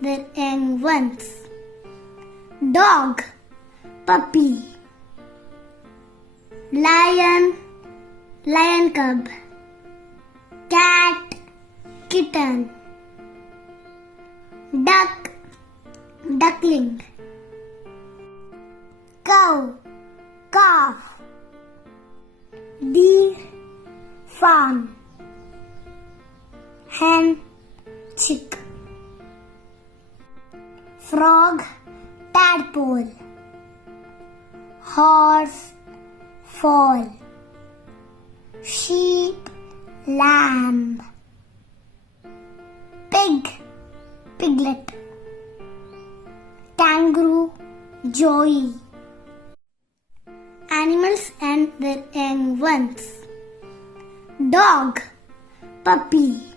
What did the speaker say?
their young ones. Dog, puppy. Lion, lion cub. Cat, kitten. Duck, duckling. Cow, calf. Deer, fawn. Hen, chick. Frog, tadpole. Horse, foal. Sheep, lamb. Pig, piglet. Kangaroo, joey. Animals and their young ones. Dog, puppy.